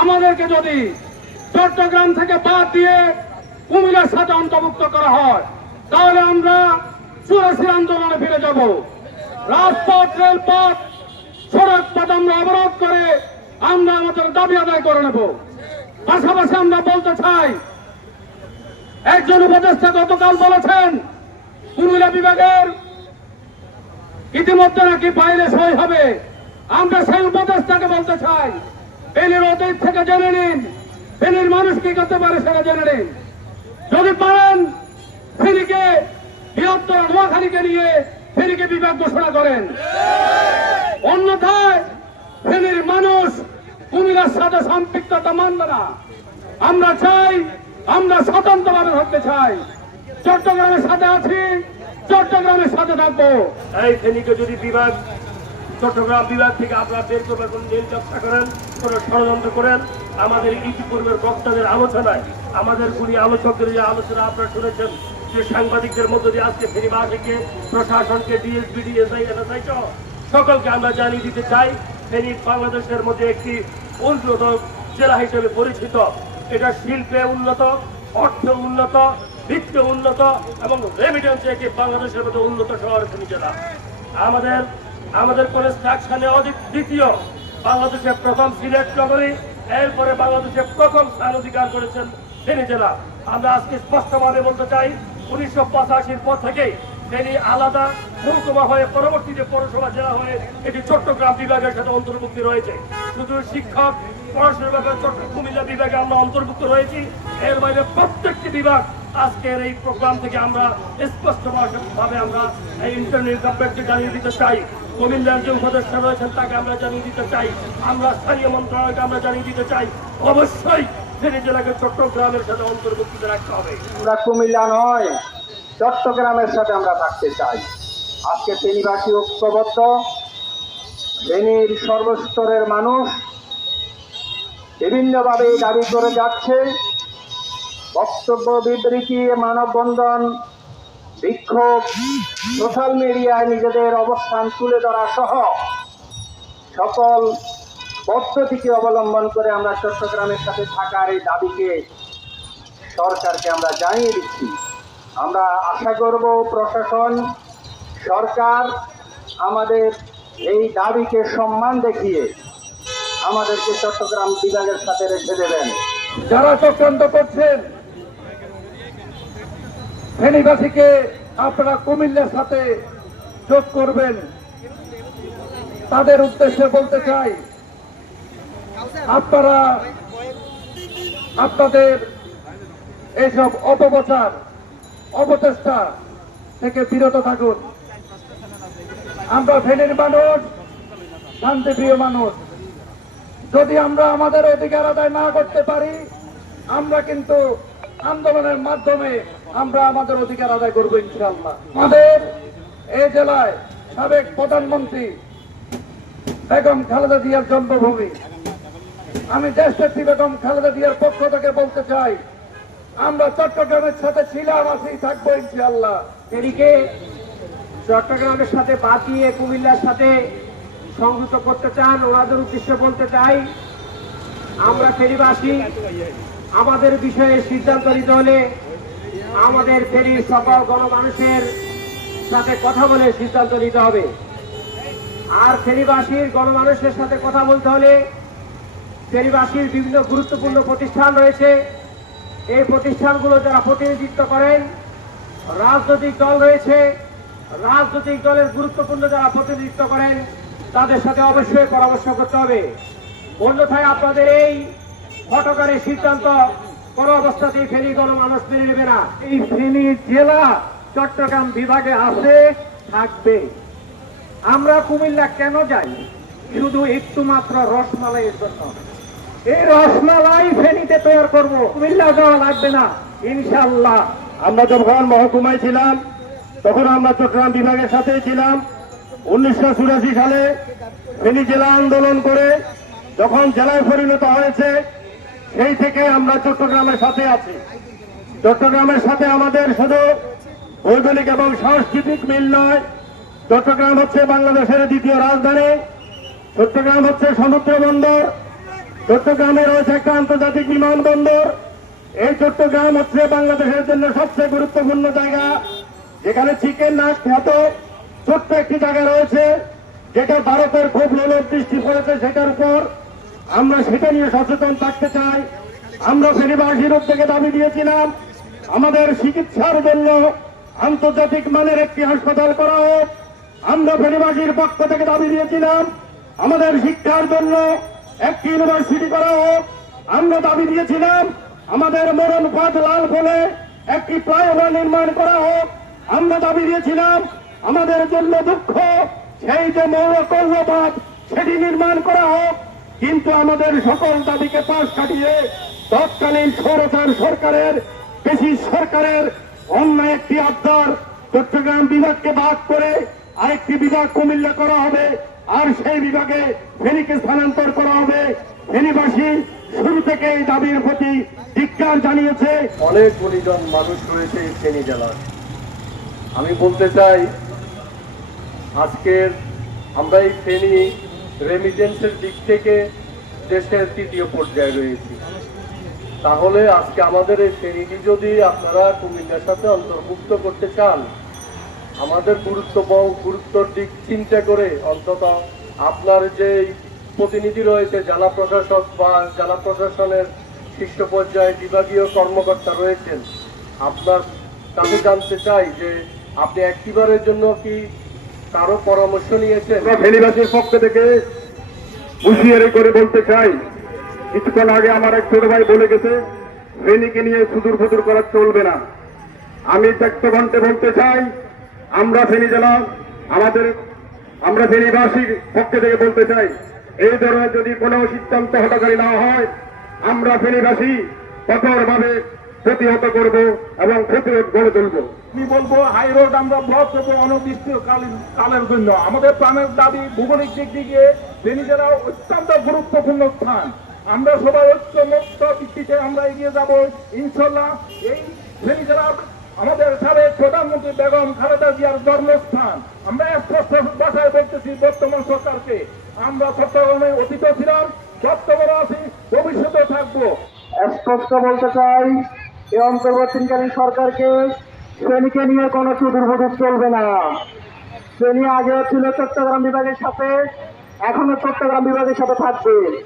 আমাদেরকে যদি চট্টগ্রাম থেকে বাদ দিয়ে কুমিল্লার সাথে অন্তর্ভুক্ত করা হয়, তাহলে আমরা চুরাশি আন্দোলনে ফিরে যাব। রাজপথ, রেলপথ সড়ক পথ আমরা অবরোধ করে আমরা আমাদের দাবি আদায় করে নেব। পাশাপাশি আমরা বলতে চাই, একজন উপদেষ্টা গতকাল বলেছেন, কুমিল্লা বিভাগের ইতিমধ্যে নাকি বাইরে সই হবে। আমরা সেই উপদেষ্টাকে বলতে চাই ফেনীর অতীত থেকে জেনে নিন। ফেনীর মানুষ কি করতে পারে সেটা জেনে নিন। যদি পারেন, ফেনীকে বৃহত্তর নোয়াখালীকে নিয়ে ফেনীকে বিভাগ ঘোষণা করেন। অন্যথায় ফেনীর মানুষ কুমিল্লার সাথে সম্পৃক্ততা মানবে না। আমরা চাই, আমরা স্বতন্ত্রভাবে থাকতে চাই। চট্টগ্রামের সাথে আছি, চট্টগ্রামের সাথে থাকব। এই ফেনীকে যদি বিভাগ চট্টগ্রাম বিভাগ থেকে আপনারা বের করবেন, কোন নীল চর্চা করেন, কোন ষড়যন্ত্র করেন। আমাদের ইতিপূর্বের বক্তাদের আলোচনায়, আমাদের গুণী আলোচকদের যে আলোচনা আপনারা শুনেছেন, যে সাংবাদিকদের মধ্য দিয়ে আজকে ফেনীবাসীকে প্রশাসনকে ডিএসবিডি এসআই এনএসআই সহ সকলকে আমরা জানিয়ে দিতে চাই ফেনী বাংলাদেশের মধ্যে একটি উন্নত জেলা হিসেবে পরিচিত। এটা শিল্পে উন্নত, অর্থ উন্নত, বিত্তে উন্নত এবং রেমিটেন্সে একটি বাংলাদেশের মধ্যে উন্নত শহর ফেনী জেলা আমাদের আমাদের কনস্ট্রাকশনে অধিক দ্বিতীয়। বাংলাদেশের প্রথম সিলেট নগরী, এরপরে বাংলাদেশের প্রথম স্থান অধিকার করেছেন ফেনী জেলা। আমরা আজকে স্পষ্টভাবে বলতে চাই, উনিশশো পঁচাশির পর থেকেই ফেনী আলাদা, মহকুমা হয়ে পরবর্তীতে পৌরসভা জেলা হয়ে এটি চট্টগ্রাম বিভাগের সাথে অন্তর্ভুক্তি রয়েছে। শুধু শিক্ষক পড়াশোনা বিভাগের চট্টগ্রাম কুমিল্লা বিভাগে আমরা অন্তর্ভুক্ত রয়েছি। এর বাইরে প্রত্যেকটি বিভাগ আজকের এই প্রোগ্রাম থেকে আমরা স্পষ্টভাবে আমরা এই ইন্টারনেট গভর্নমেন্টকে জানিয়ে দিতে চাই। কুমিল্লার যে উপদেষ্টা রয়েছেন, তাকে আমরা জানিয়ে দিতে চাই। আমরা স্থানীয় মন্ত্রণালয়কে আমরা জানিয়ে দিতে চাই। অবশ্যই ফেনী জেলাকে চট্টগ্রামের সাথে অন্তর্ভুক্তিতে রাখতে হবে। আমরা কুমিল্লা নয়, চট্টগ্রামের সাথে আমরা থাকতে চাই। আজকে ফেনীবাসী ঐক্যবদ্ধ, ফেনীর সর্বস্তরের মানুষ বিভিন্নভাবে দাবি করে যাচ্ছে। বক্তব্য বিবৃতি, মানববন্ধন বিক্ষোভ সোশ্যাল মিডিয়ায় নিজেদের অবস্থান তুলে ধরা সহ সকল পদ্ধতিকে অবলম্বন করে আমরা চট্টগ্রামের সাথে থাকার এই দাবিকে সরকারকে আমরা জানিয়ে দিচ্ছি। আমরা আশা করব প্রশাসন, সরকার আমাদের এই দাবিকে সম্মান দেখিয়ে আমাদেরকে চট্টগ্রাম বিভাগের সাথে রেখে দেবেন। যারা চক্রান্ত করছেন ফেনীবাসীকে আপনারা কুমিল্লার সাথে যোগ করবেন। তাদের উদ্দেশ্যে বলতে চাই, আপনারা আপনাদের এইসব অপপ্রচার, অপচেষ্টা থেকে বিরত থাকুন। আমরা ফেনীর মানুষ, শান্তিপ্রিয় মানুষ। যদি আমরা আমাদের অধিকার আদায় না করতে পারি, আমরা কিন্তু আন্দোলনের মাধ্যমে আমরা আমাদের অধিকার আদায় করব আমাদের এই জেলায় সাবেক প্রধানমন্ত্রী বেগম খালেদা জিয়ার জন্মভূমি। আমি দেশনেত্রী বেগম খালেদা জিয়ার পক্ষ থেকে বলতে চাই, আমরা চট্টগ্রামের সাথে ছিলাম, আছি, থাকব ইনশাল্লাহ ফেরিকে চট্টগ্রামের সাথে বাদ দিয়ে কুমিল্লার সাথে সংযুক্ত করতে চান, ওনাদের উদ্দেশ্যে বলতে চাই, আমরা ফেরিবাসী, আমাদের বিষয়ে সিদ্ধান্ত নিতে হলে আমাদের ফেরির সকল গণমানুষের সাথে কথা বলে সিদ্ধান্ত নিতে হবে। আর ফেরিবাসীর গণমানুষের সাথে কথা বলতে হলে ফেরিবাসীর বিভিন্ন গুরুত্বপূর্ণ প্রতিষ্ঠান রয়েছে। এই প্রতিষ্ঠানগুলো যারা প্রতিনিধিত্ব করেন, রাজনৈতিক দল রয়েছে, রাজনৈতিক দলের গুরুত্বপূর্ণ যারা প্রতিনিধিত্ব করেন, তাদের সাথে অবশ্যই পরামর্শ করতে হবে। অন্যথায় আপনাদের এই হটকারী সিদ্ধান্ত কোনো অবস্থাতেই ফেনী মানুষ মেনে নেবে না। এই ফেনী জেলা চট্টগ্রাম বিভাগে আছে, থাকবে। আমরা কুমিল্লা কেন যাই? শুধু একটু মাত্র রসমালাইয়ের জন্য। এই রসমালাই ফেনীতে তৈরি করব। কুমিল্লা যাওয়া লাগবে না ইনশাল্লাহ আমরা যখন মহকুমায় ছিলাম, তখন আমরা চট্টগ্রাম বিভাগের সাথে ছিলাম। উনিশশো চুরাশি সালে ফেনী জেলা আন্দোলন করে যখন জেলায় পরিণত হয়েছে সেই থেকে আমরা চট্টগ্রামের সাথে আছি। চট্টগ্রামের সাথে আমাদের শুধু ভৌগোলিক এবং সাংস্কৃতিক মিল নয়, চট্টগ্রাম হচ্ছে বাংলাদেশের দ্বিতীয় রাজধানী, চট্টগ্রাম হচ্ছে সমুদ্র বন্দর, চট্টগ্রামে রয়েছে একটা আন্তর্জাতিক বিমানবন্দর। এই চট্টগ্রাম হচ্ছে বাংলাদেশের জন্য সবচেয়ে গুরুত্বপূর্ণ জায়গা, যেখানে চিকেন নাচ খ্যাত ছোট্ট একটি জায়গা রয়েছে, যেটা ভারতের খুব লোলক দৃষ্টি পড়েছে সেটার উপর। আমরা সেটা নিয়ে সচেতন থাকতে চাই। আমরা ফেরিবাসীর উদ্যোগে দাবি দিয়েছিলাম, আমাদের চিকিৎসার জন্য আন্তর্জাতিক মানের একটি হাসপাতাল করা হোক। আমরা ফেরিবাসীর পক্ষ থেকে দাবি দিয়েছিলাম, আমাদের শিক্ষার জন্য একটি ইউনিভার্সিটি করা হোক। আমরা দাবি দিয়েছিলাম, আমাদের মরণ পথ লাল ফলে একটি ফ্লাইওভার নির্মাণ করা হোক। আমরা দাবি দিয়েছিলাম, আমাদের জন্য দুঃখ, সেই যে মৌল কৌরবাদ সেটি নির্মাণ করা হোক। কিন্তু আমাদের সকল দাবিকে পাশ কাটিয়ে তৎকালীন সৌরচার সরকারের বেশি সরকারের অন্য একটি আবদার চট্টগ্রাম বিভাগকে ভাগ করে আরেকটি বিভাগ কুমিল্লা করা হবে, আর সেই বিভাগে ফেনীকে স্থানান্তর করা হবে। ফেনীবাসী শুরু থেকে এই দাবির প্রতি ধিক্কার জানিয়েছে। অনেক গুণীজন মানুষ রয়েছে এই ফেনী জেলার। আমি বলতে চাই, আজকের আমরা এই ফেনী রেমিটেন্সের দিক থেকে দেশের তৃতীয় পর্যায়ে রয়েছি। তাহলে আজকে আমাদের এই ফেনীটি যদি আপনারা কুমিল্লার সাথে অন্তর্ভুক্ত করতে চান, আমাদের গুরুত্ব গুরুত্বর দিক চিন্তা করে অন্তত আপনার যে প্রতিনিধি রয়েছে, জেলা প্রশাসক বা জেলা প্রশাসনের শীর্ষ পর্যায়ে বিভাগীয় কর্মকর্তা রয়েছেন, আপনার কাছে জানতে চাই যে আপনি একটিবারের জন্য কি কারও পরামর্শ নিয়েছে ফেনীবাসীর পক্ষ থেকে হুঁশিয়ারি করে বলতে চাই, কিছুক্ষণ আগে আমার এক ছোট ভাই বলে গেছে, ফেনীকে নিয়ে সুদূর ফুদুর করা চলবে না। আমি ত্যক্ত ঘন্টে বলতে চাই, আমরা ফেনী জেলা আমাদের, আমরা ফেনীবাসীর পক্ষ থেকে বলতে চাই, এই ধরনের যদি কোনো সিদ্ধান্ত হঠাকারী না হয়, আমরা ফেনীবাসী কঠোরভাবে প্রতিহত করব এবং প্রতিরোধ গড়ে তুলব। আমি বলব হাই রোড আমরা ব্লক করব অনির্দিষ্টকালীন কালের জন্য। আমাদের প্রাণের দাবি ভৌগোলিক দিক থেকে ফেনী জেলা অত্যন্ত গুরুত্বপূর্ণ স্থান। আমরা সবাই ঐক্যমুক্ত ভিত্তিতে আমরা এগিয়ে যাব। ইনশাল্লাহ এই ফেনী জেলার আমাদের সাবেক প্রধানমন্ত্রী বেগম খালেদা জিয়ার জন্মস্থান। আমরা স্পষ্ট ভাষায় বলতেছি বর্তমান সরকারকে। আমরা চট্টগ্রামে অতীত ছিলাম বর্তমানে আছি ভবিষ্যতে থাকব। স্পষ্ট বলতে চাই এই অন্তর্বর্তীকালীন সরকারকে শ্রেণীকে নিয়ে কোনো চুদুর্বুদুর চলবে না। শ্রেণি আগেও ছিল চট্টগ্রাম বিভাগের সাথে এখনও চট্টগ্রাম বিভাগের সাথে থাকবে।